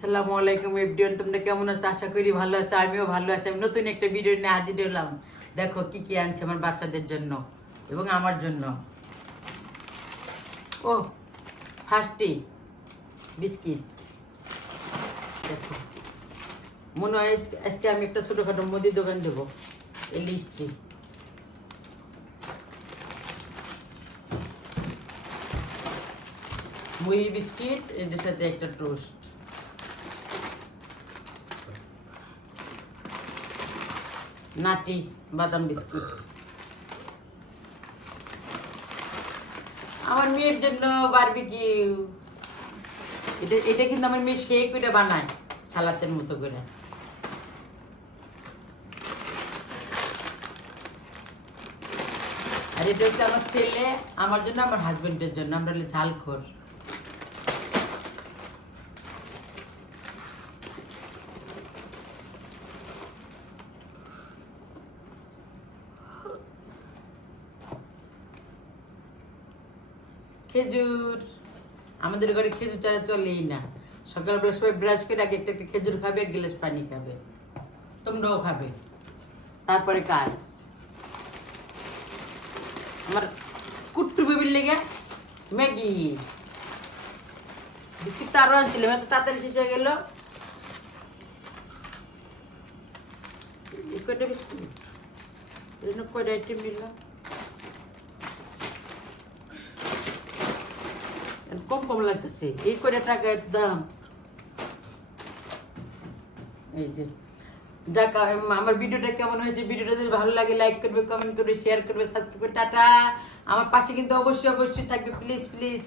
আসসালামু আলাইকুম এভরিওয়ান, তোমরা কেমন আছো? আশা করি ভালো আছো। আমিও ভালো আছি। আমি নতুন একটা ভিডিও নিয়ে হাজির হলাম। দেখো কি কি আনছে আমার বাচ্চাদের জন্য এবং আমার জন্য। ও ফার্স্টই বিস্কিট। দেখো মনে হয় আজকে আমি একটা ছোটোখাটো মুদির দোকান দেবো। এই লিস্টটি মুড়ি বিস্কিট, এদের সাথে একটা টোস্ট, নাটি বাদাম বিস্কুট। আমার মেয়ের জন্য বারবিকিউ। এটা কিন্তু আমার মেয়ে শেক করে বানায় সালাতের মতো করে। আর এটা হচ্ছে আমার ছেলে, আমার জন্য, আমার হাজবেন্ডের জন্য। আমরা হলে ঝালখোর। খেজুর, আমাদের ঘরে খেজুর ছাড়া চলেই না। সকালবেলা সবাই ব্রাশ করে আগে একটা একটা খেজুর খাবে, এক গ্লাস পানি খাবে। তোমরাও খাবে, তারপরে কাজ। আমার কুট্টু বেবির লেগে ম্যাগি বিস্কিটটা আরো আনছিলাম, এত তাড়াতাড়ি শেষ হয়ে গেল। কয়টা বিস্কুট, কয়টা আইটেম নিলাম, কম কম লাগতেছে। এই কয়টা টাকার দাম। এই যে যাক, আমার ভিডিওটা কেমন হয়েছে, ভিডিওটা যদি ভালো লাগে লাইক করবে, কমেন্ট করবে, শেয়ার করবে, সাবস্ক্রাইব করবে। টাটা। আমার পাশে কিন্তু অবশ্যই অবশ্যই থাকবে, প্লিজ প্লিজ।